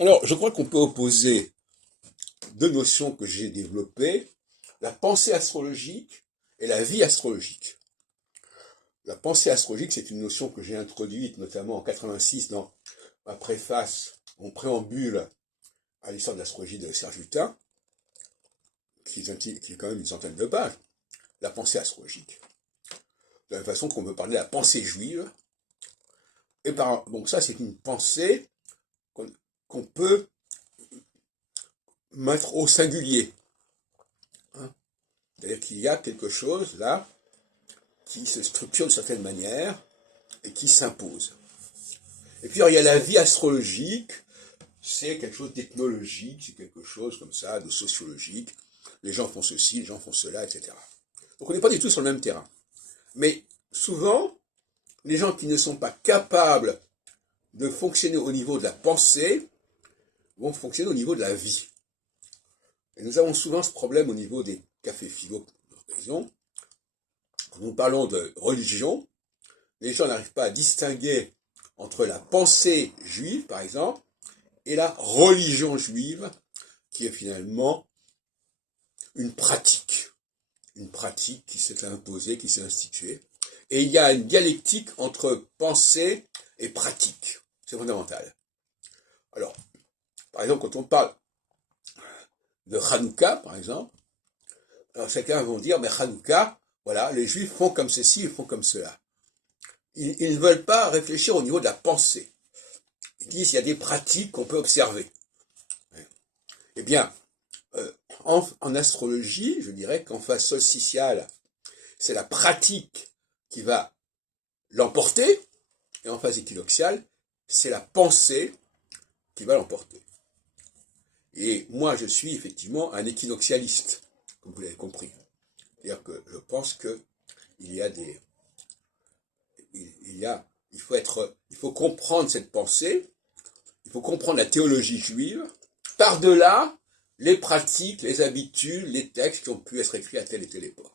Alors, je crois qu'on peut opposer deux notions que j'ai développées, la pensée astrologique et la vie astrologique. La pensée astrologique, c'est une notion que j'ai introduite notamment en 86 dans ma préface, mon préambule à l'histoire de l'astrologie de Serge Hutin, qui est quand même une centaine de pages. La pensée astrologique. De la même façon qu'on peut parler de la pensée juive. Donc ça, c'est une pensée qu'on peut mettre au singulier. Hein. C'est-à-dire qu'il y a quelque chose là qui se structure de certaine manière et qui s'impose. Et puis alors, il y a la vie astrologique, c'est quelque chose d'ethnologique, c'est quelque chose comme ça, de sociologique. Les gens font ceci, les gens font cela, etc. Donc on n'est pas du tout sur le même terrain. Mais souvent, les gens qui ne sont pas capables de fonctionner au niveau de la pensée vont fonctionner au niveau de la vie. Et nous avons souvent ce problème au niveau des cafés philo, quand nous parlons de religion, les gens n'arrivent pas à distinguer entre la pensée juive, par exemple, et la religion juive, qui est finalement une pratique qui s'est imposée, qui s'est instituée. Et il y a une dialectique entre pensée et pratique. C'est fondamental. Alors, par exemple, quand on parle de Hanouka, par exemple, alors certains vont dire, mais Hanouka, voilà, les Juifs font comme ceci, ils font comme cela. Ils ne veulent pas réfléchir au niveau de la pensée. Ils disent qu'il y a des pratiques qu'on peut observer. Eh bien, en astrologie, je dirais qu'en phase solsticiale, c'est la pratique qui va l'emporter, et en phase équinoxiale, c'est la pensée qui va l'emporter. Et moi, je suis effectivement un équinoxialiste, comme vous l'avez compris. C'est-à-dire que je pense que il faut comprendre cette pensée, il faut comprendre la théologie juive, par-delà les pratiques, les habitudes, les textes qui ont pu être écrits à telle et telle époque.